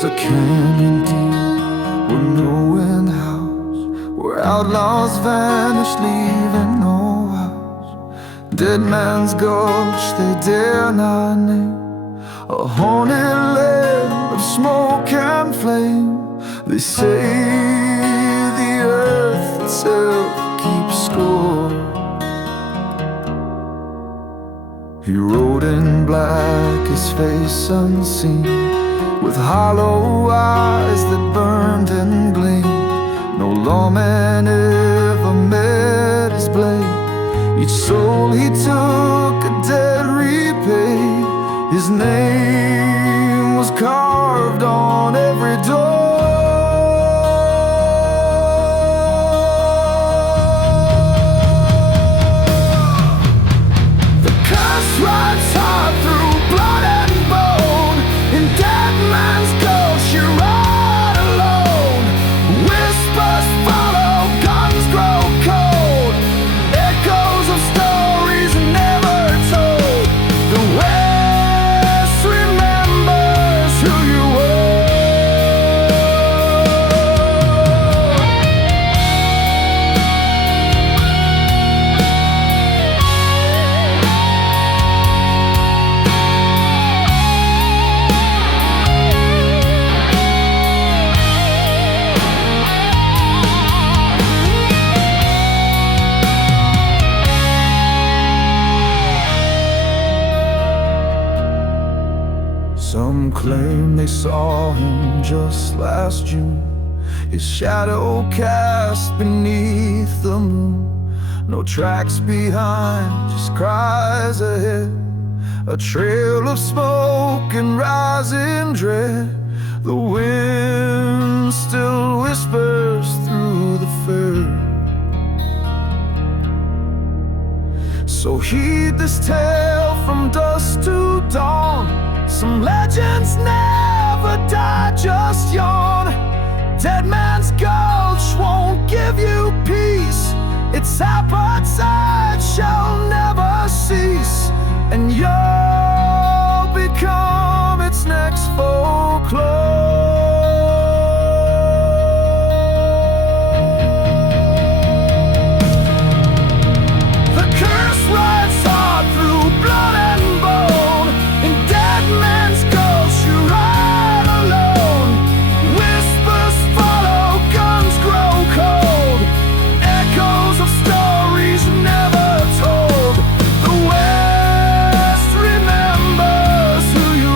There's a canyon deep where no wind howls, where outlaws vanish leaving no house. Dead man's gulch they dare not name, a haunted land of smoke and flame. They say the earth itself keeps score. He rode in black, his face unseen, with hollow eyes that burned and gleamed. No lawman ever met his blade. Each soul he took a debt repaid. His name was carved on every door. The curse rides hard through blood and bone. In dead man's ghost you're all alone. Whispers follow, guns grow cold. Echoes of stories never told. The West remembers who you were. Some claim they saw him just last June, his shadow cast beneath the moon. No tracks behind, just cries ahead, a trail of smoke and rising dread. The wind still whispers through the fair. So heed this tale from dusk to dawn. Some legends never die, just yawn. Dead man's gulch won't give you peace. Its appetite shall never cease, and you'll become its next folklore. The curse rides hard through blood and bone. In dead man's ghost you're right alone. Whispers follow, guns grow cold. Echoes of stories never told. The West remembers who you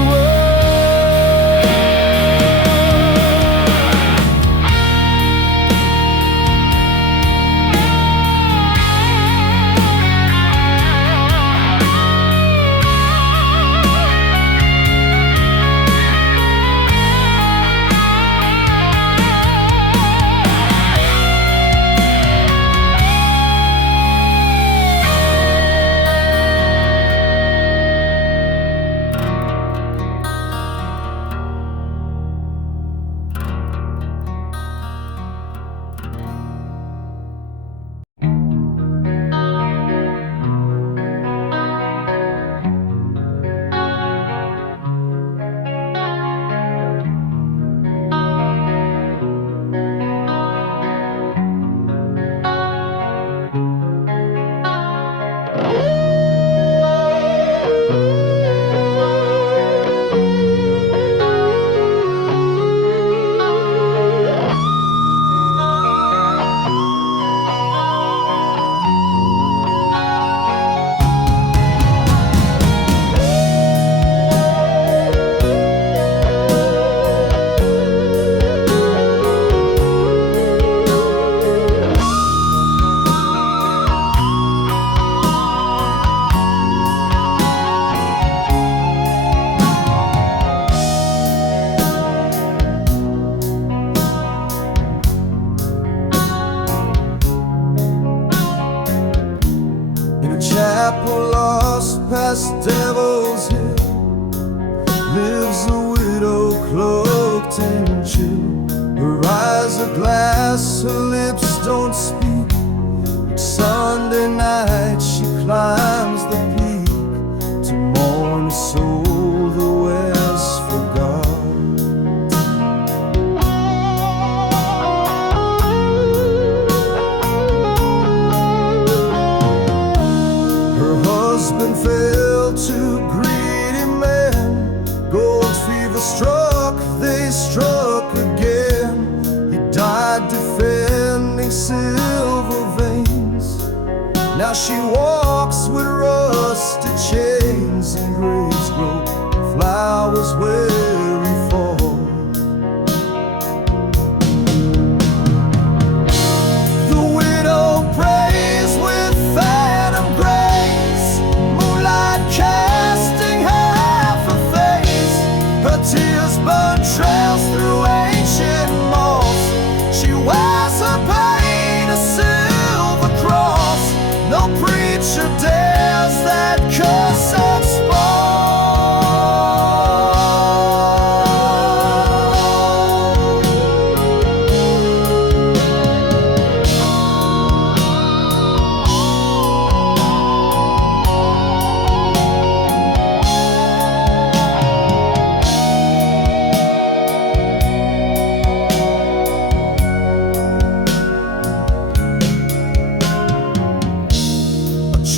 chapel lost past Devil's Hill lives a widow cloaked and chill. Her eyes are glass, her lips don't speak. Each Sunday night she climbs the peak to mourn a soul the West forgot. husband fell to greedy men. Gold fever struck, they struck again. He died defending silver veins. Now she walks with rusted chains, and graves grow flowers where he falls. The widow prays with phantom grace, moonlight casting half her face. Her tears burn trails through ancient moss. She wears her pain a silver cross. No preacher dares that cursed spot.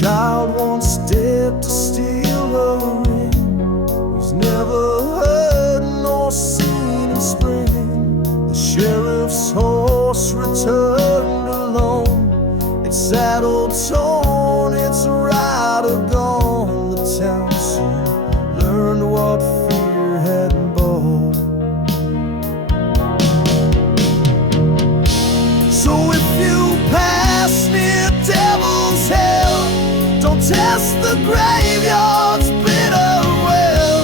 Child once dared to steal her ring. He's never heard nor seen in spring. The sheriff's horse returned alone, its saddle torn, its rider gone. The town soon learned what fear had bought. So if you pass near Devil's Hell, don't test the graveyard's bitter well.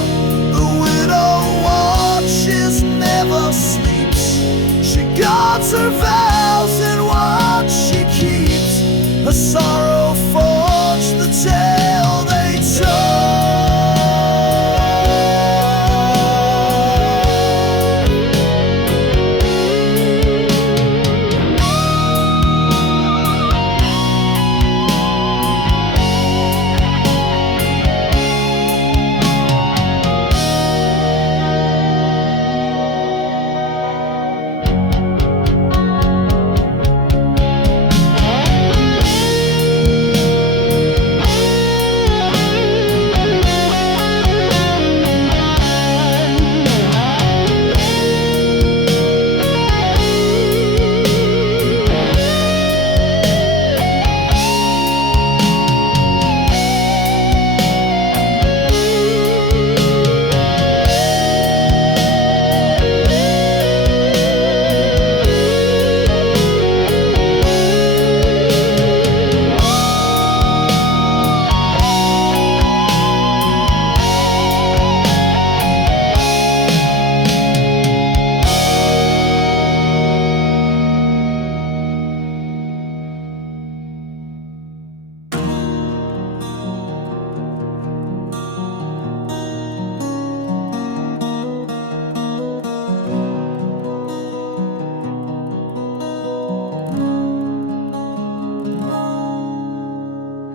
The widow watches, never sleeps. She guards her vows and what she keeps. Her sorrow forged the tale they told.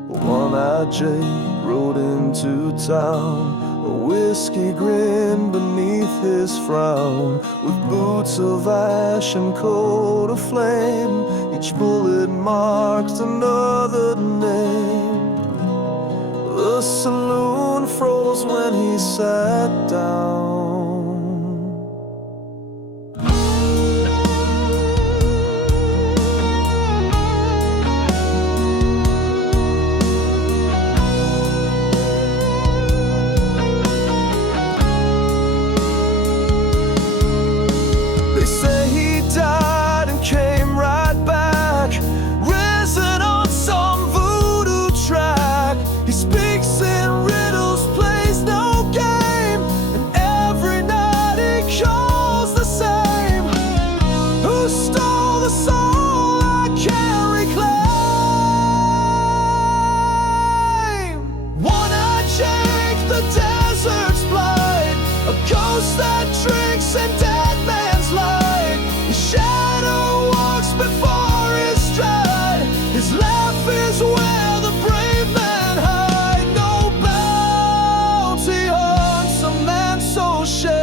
One-eyed Jake rode into town, a whiskey grin beneath his frown. With boots of ash and coat of flame, each bullet marked another name. The saloon froze when he sat down. That drinks in dead man's light. His shadow walks before his stride. His laugh is where the brave man hide. No bounty hunts a man so shamed.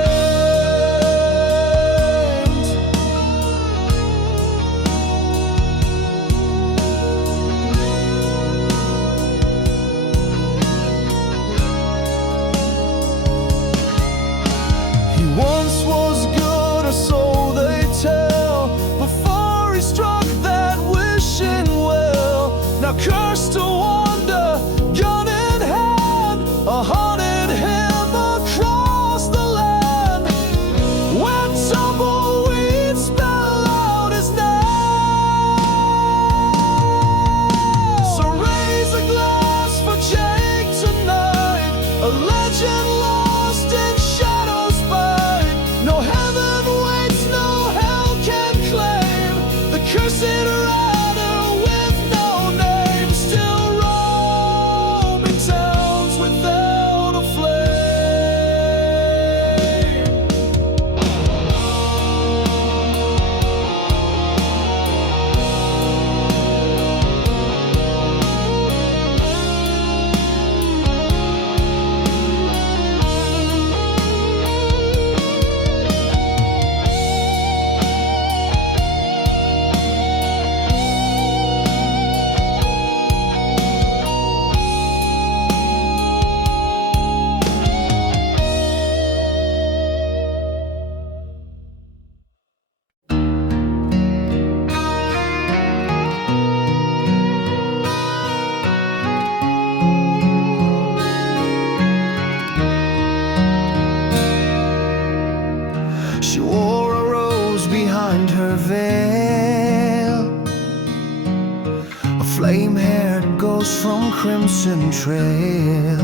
crimson trail.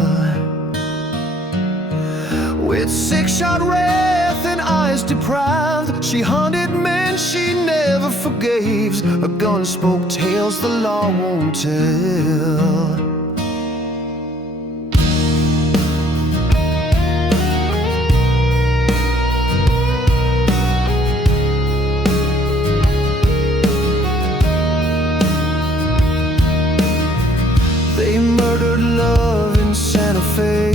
With six-shot wrath and eyes deprived, she hunted men she never forgave. Her gun spoke tales the law won't tell. They murdered love in Santa Fe.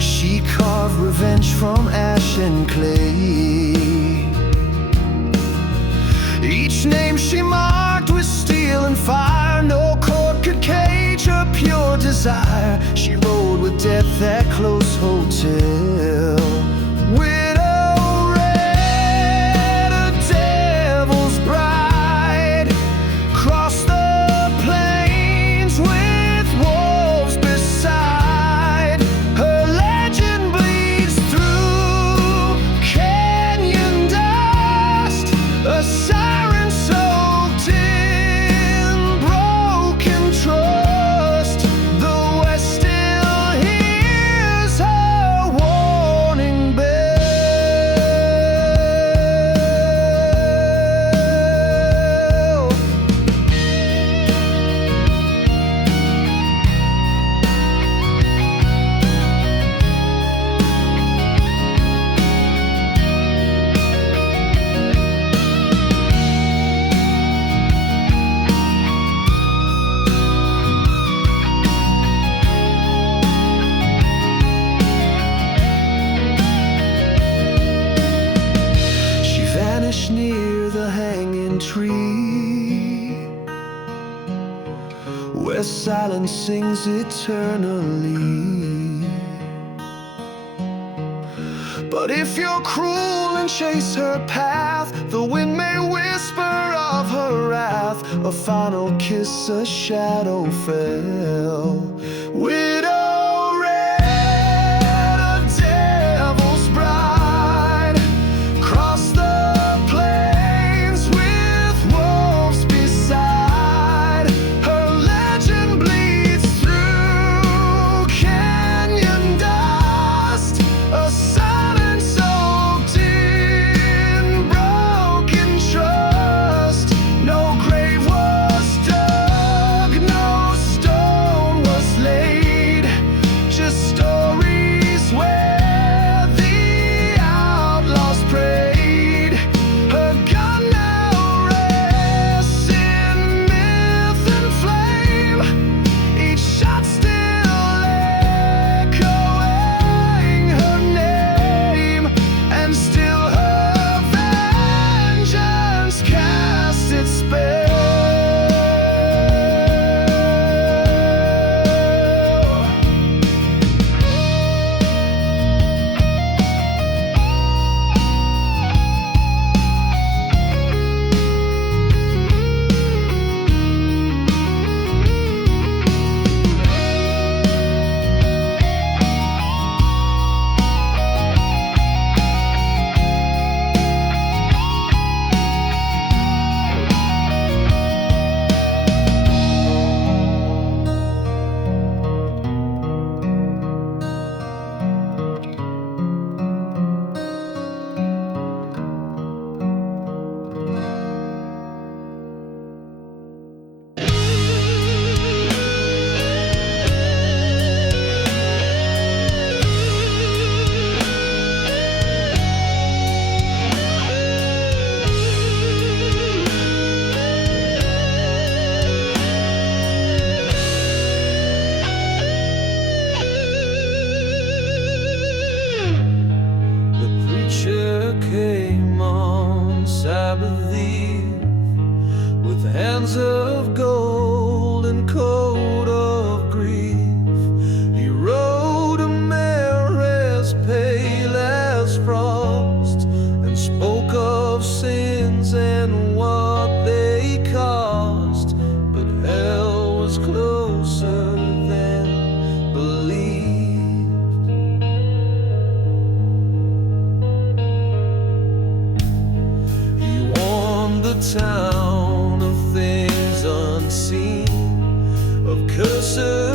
She carved revenge from ash and clay. Each name she marked with steel and fire. No court could cage her pure desire. She rode with death at Close Hotel. Near the hanging tree, where silence sings eternally. But if you're cruel and chase her path, the wind may whisper of her wrath. A final kiss, a shadow fell. Widow laid.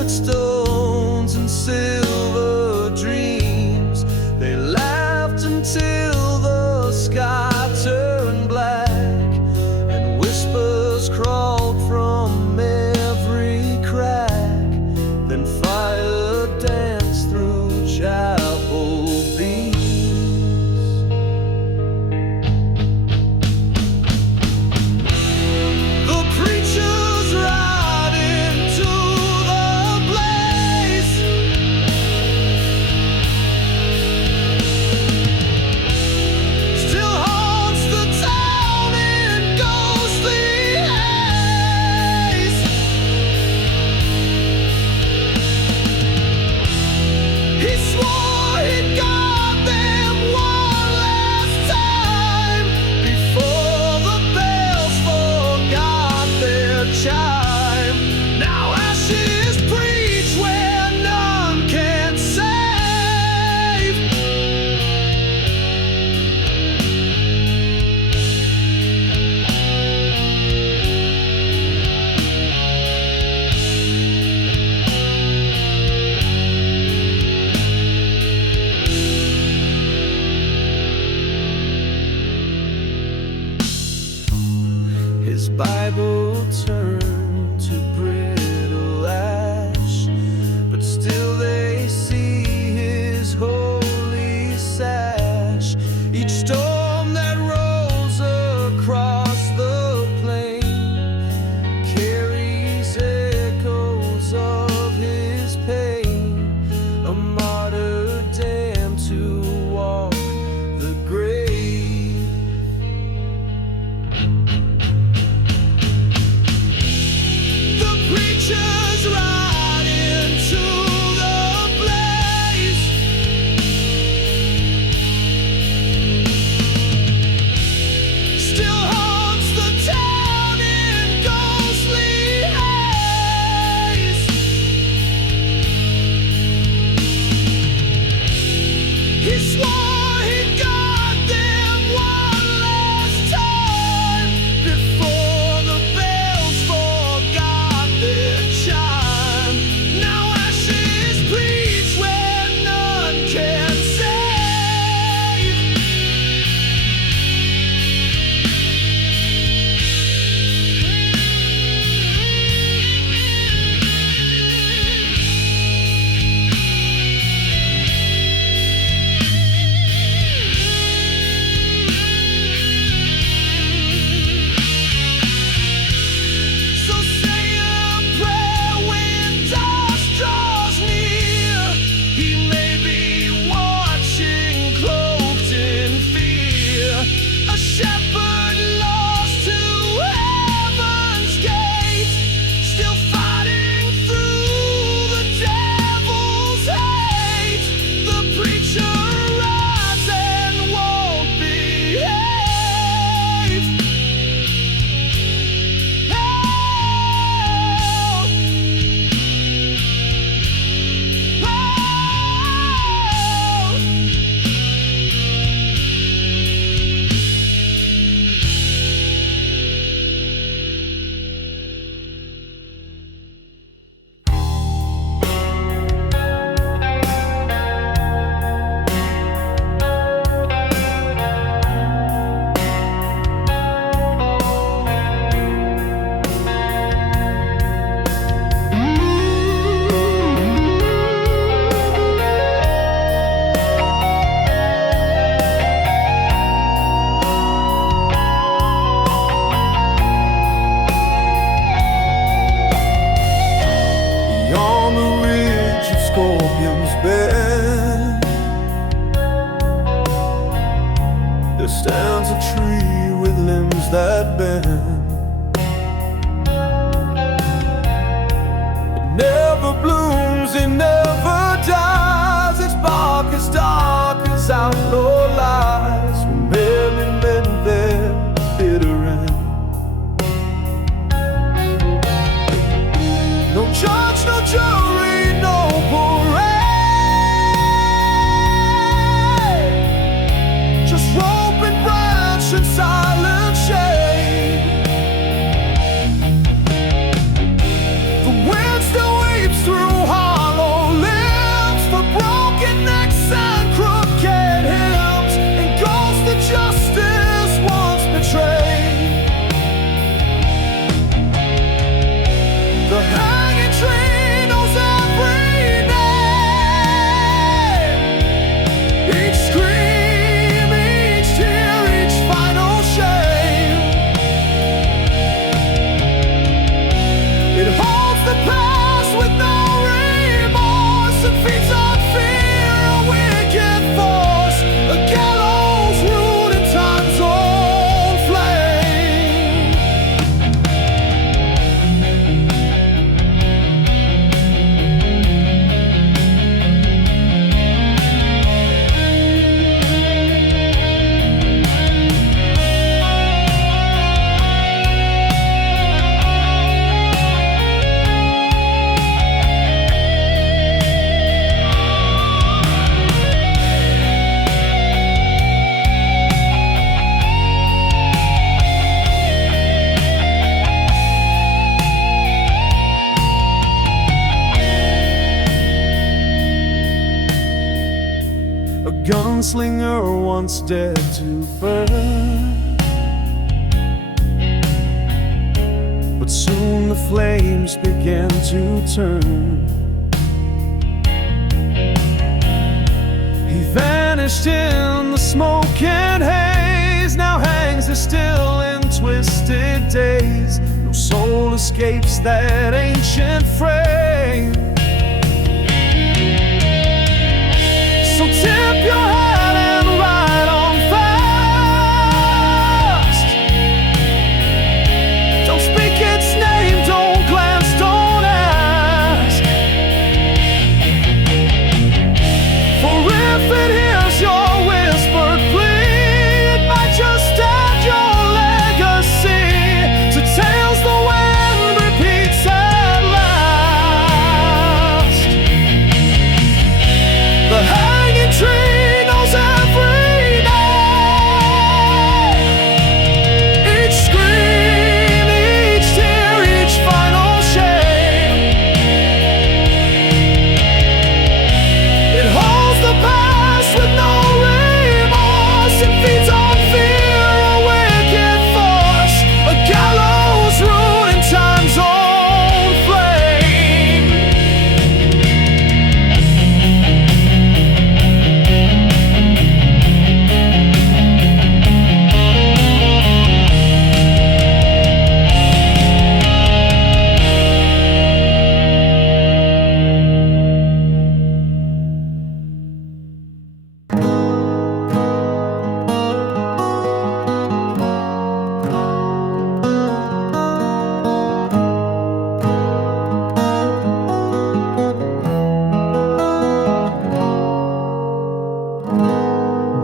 desert stones and silver dreams. They laughed until the sky turned black, and whispers crawled from every crack. Then fire danced through chapel beams. The preachers ride into the blaze. Still haunts the town in ghostly haze. He swore he'd guard them one last time before the bells forgot their chime. Now ashes preach where none can save. His Bible turned to brittle ash, but still they see his holy sash. Each storm that rolls across the plain carries echoes of his pain, a martyr damned to walk the grave. The preachers ride into the blaze. Still haunts the town in ghostly haze. He swore he'd guard them one last time before the bells forgot their chime. Now ashes preach where none can save. So say a prayer when dusk draws near. He may be watching, cloaked in fear. A shepherd lost to heaven's gate, still fighting through the devil's hate. The preacher rides and won't behave. Beyond the ridge of Scorpion's Bend, there stands a tree with limbs that bend. It never blooms, it never dies. Its bark is dark as outlaw lies. When merely men their bitter end. No judge, no jury, no parade. Just rope and branch and silent shade. The wind still weeps through gunslinger once dead to burn. But soon the flames began to turn. He vanished in the smoke and haze, now hangs there still in twisted days. No soul escapes that ancient frame. So tip your hat and ride on fast. Don't speak its name, don't glance, don't ask. For if it hears your whispered plea, it might just add your legacy to tales the wind repeats at last. The hanging tree knows every name, each scream, each tear, each final shame. It holds the past with no remorse and feeds on fear, a wicked force, a gallows rune in time's own flame.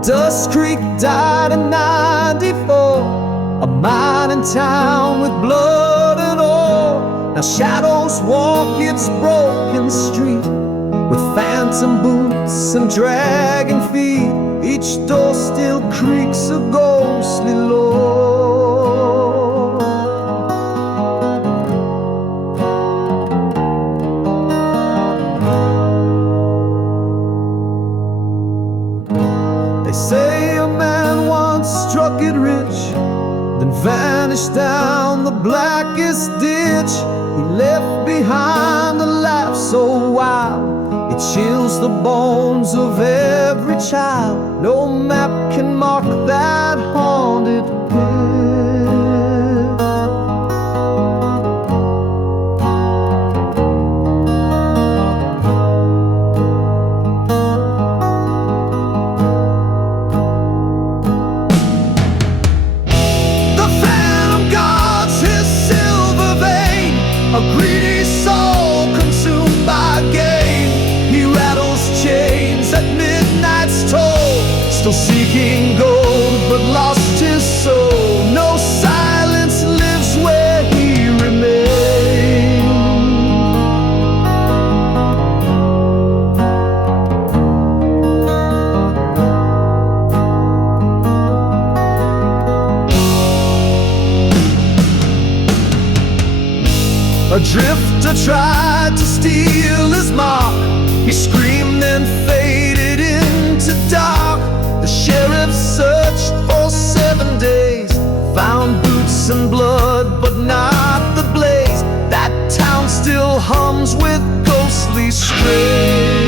Dust Creek died in '94, a mining town with blood and ore. Now shadows walk its broken street with phantom boots and dragging feet. Each door still creaks a ghostly lore. They say a man once struck it rich, then vanished down the blackest ditch. He left behind a laugh so wild it chills the bones of every child. No map can mark that haunted pit. The phantom guards his silver vein, a greedy soul consumed by gain. He rattles chains at midnight's toll, still seeking gold but lost his soul. No silence lives where he remains. A drifter tried to steal his mark. He screamed and faded into dark. The sheriff searched for 7 days, found boots and blood but not the blaze. That town still hums with ghostly strains.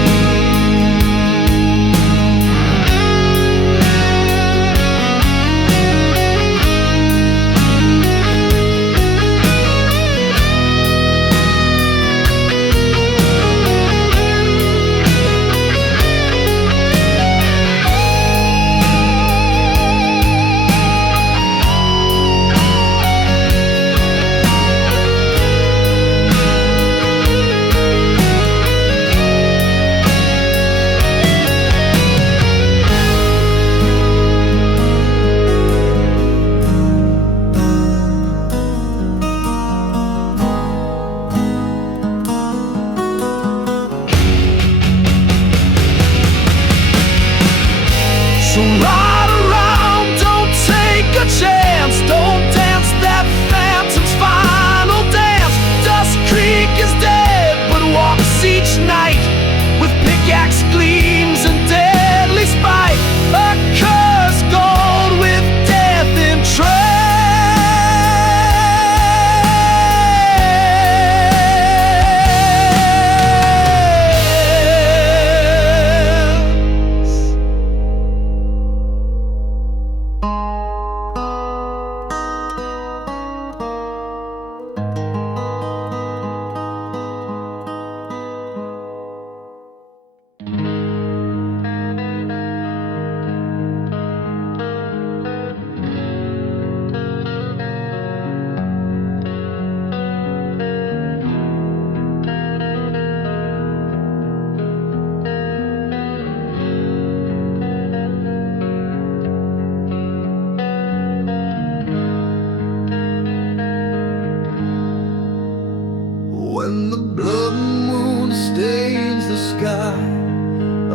stains the sky.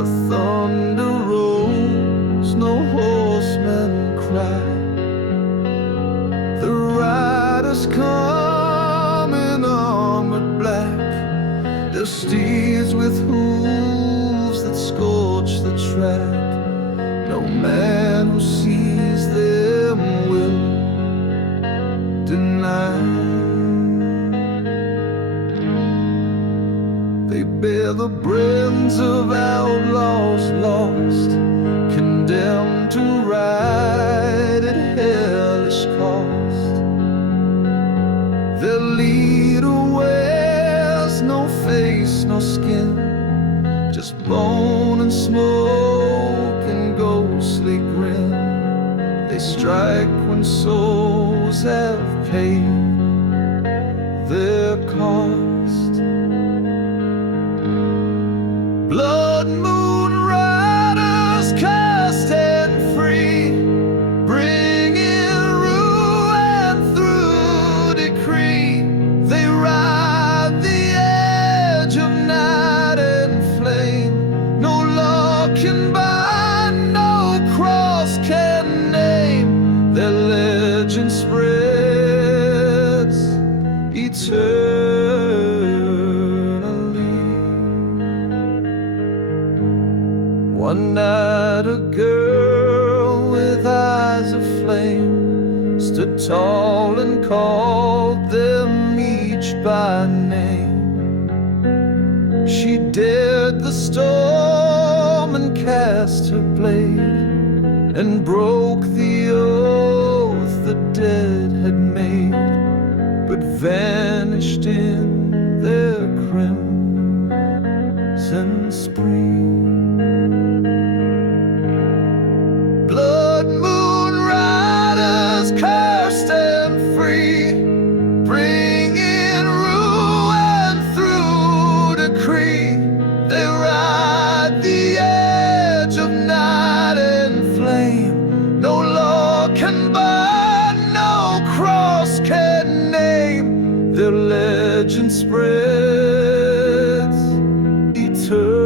A thunder rolls, no horsemen cry. The riders come in armored black, their steeds with hooves that scorch the track. No man who sees them will deny. They bear the brands of outlaws lost, condemned to ride at hellish cost. Their leader wears no face, no skin, just bone and smoke and ghostly grin. They strike when souls have paid their cost. Blood moon riders, cursed and free, bringing ruin through decree. They ride the edge of night and flame. No law can bind, no cross can name. Their legend spreads eternally. One night a girl with eyes of flame stood tall and called them each by name. She dared the storm and cast her blade, and broke the oath the dead had made, but vanished in their crimson spree. Blood moon riders, cursed and free, bringing ruin through decree. They ride the edge of night and flame. No law can bind, no cross can name. Their legend spreads eternally.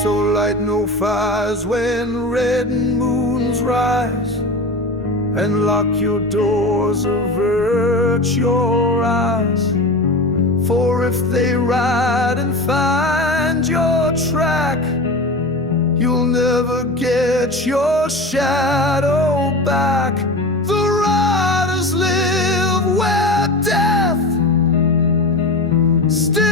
So light no fires when red moons rise, and lock your doors, avert your eyes. For if they ride and find your track, you'll never get your shadow back. The riders live where death still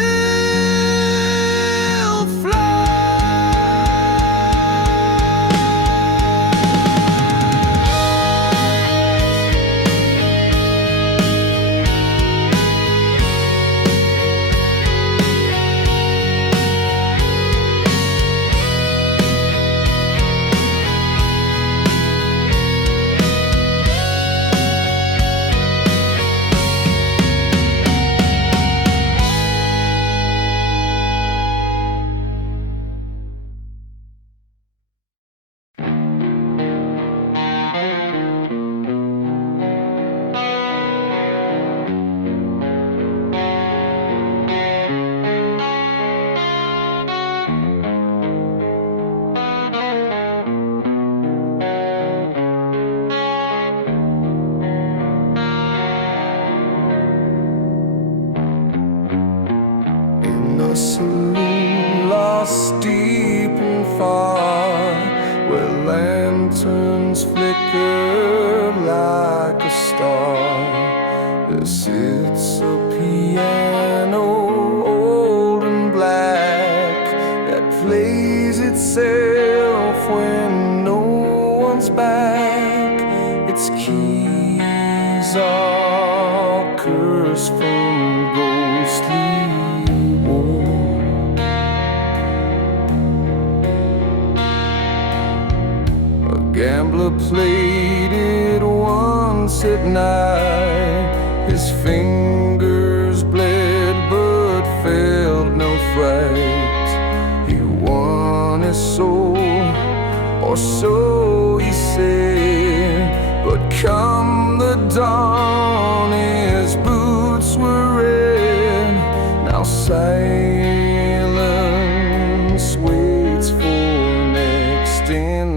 a star. There sits a piano, old and black, that plays itself when no one's back. Its keys are cursed from ghostly war. A gambler played it once at night. His fingers bled but felt no fright. He won his soul, or so he said. But come the dawn, his boots were red. Now silence waits for next invite.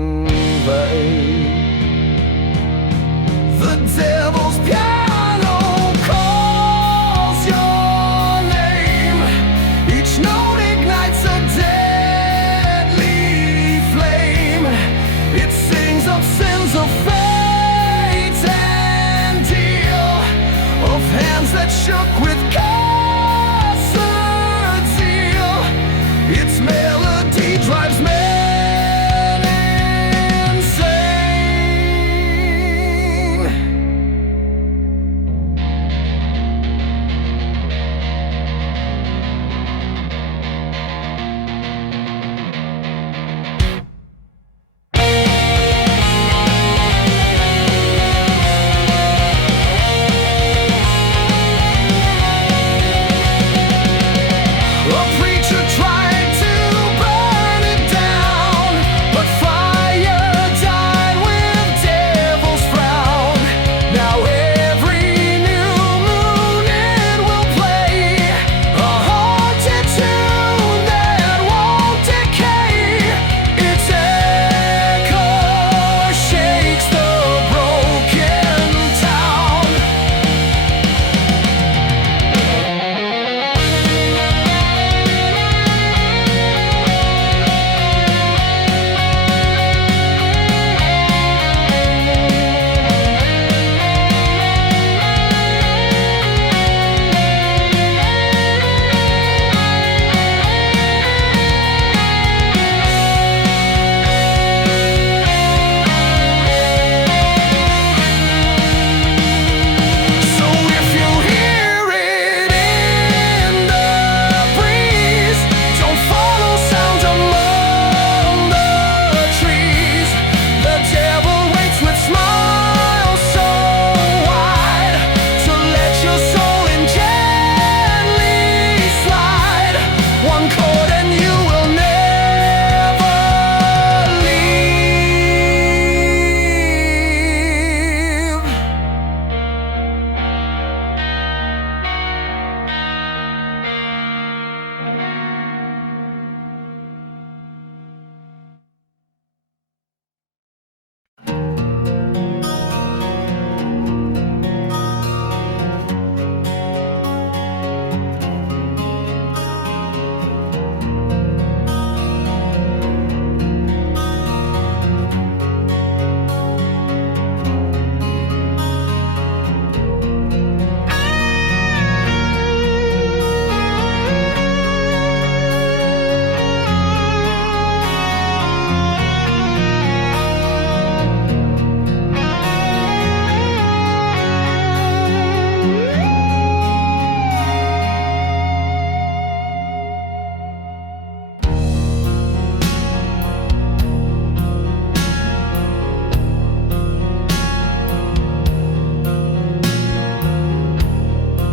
The devil's piano calls your name. Each note ignites a deadly flame. It sings of sins of fate and deal, of hands that shook with cursed zeal. Its melody drives men insane. A preacher tried to burn it down, but fire died with devil's frown. Now every new moon it will play a haunted tune that won't decay. Its echo shakes the broken town. So if you hear it in the breeze, don't follow sounds among the trees. The devil waits with smiles so wide to let your soul in gently slide. One chord and you will never leave.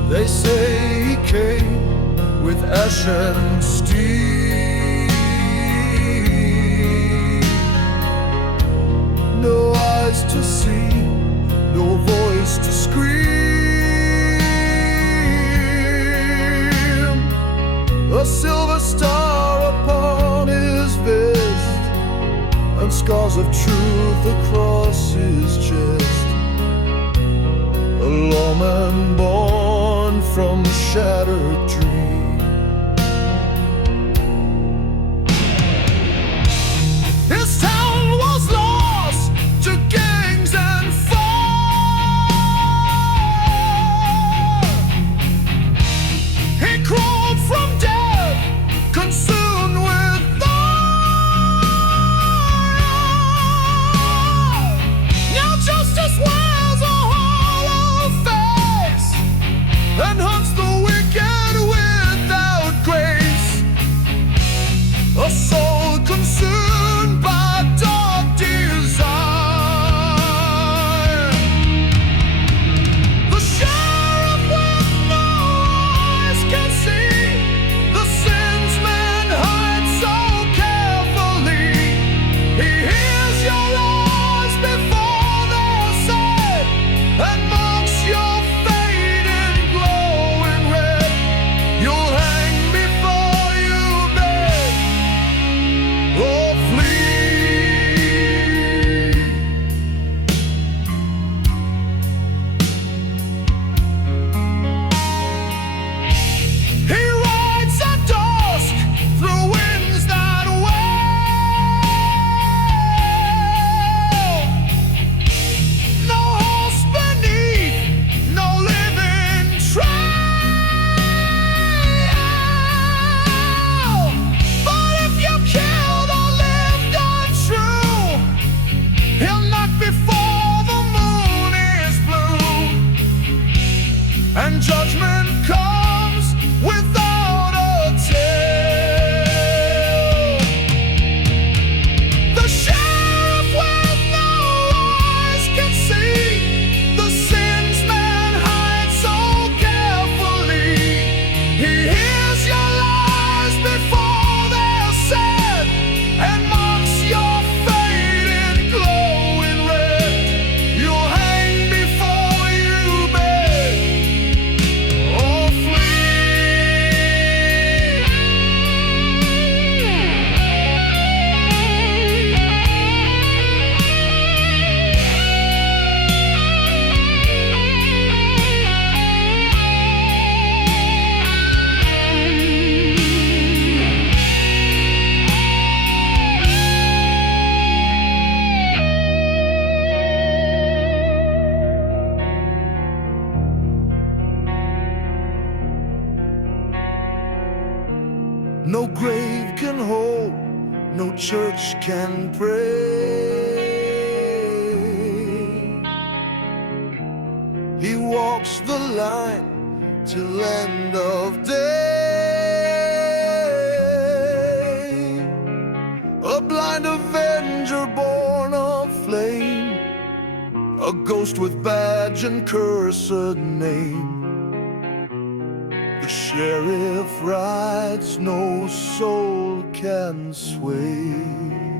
They say he came with ash and steel. No eyes to see, no voice to scream. A silver star upon his vest, and scars of truth across his chest. A lawman born from a shattered dream. His town was lost to gangs and fire. No grave can hold, no church can pray. He walks the line till end of day. A blind avenger born of flame, a ghost with badge and cursed name. The sheriff rides, no soul can sway.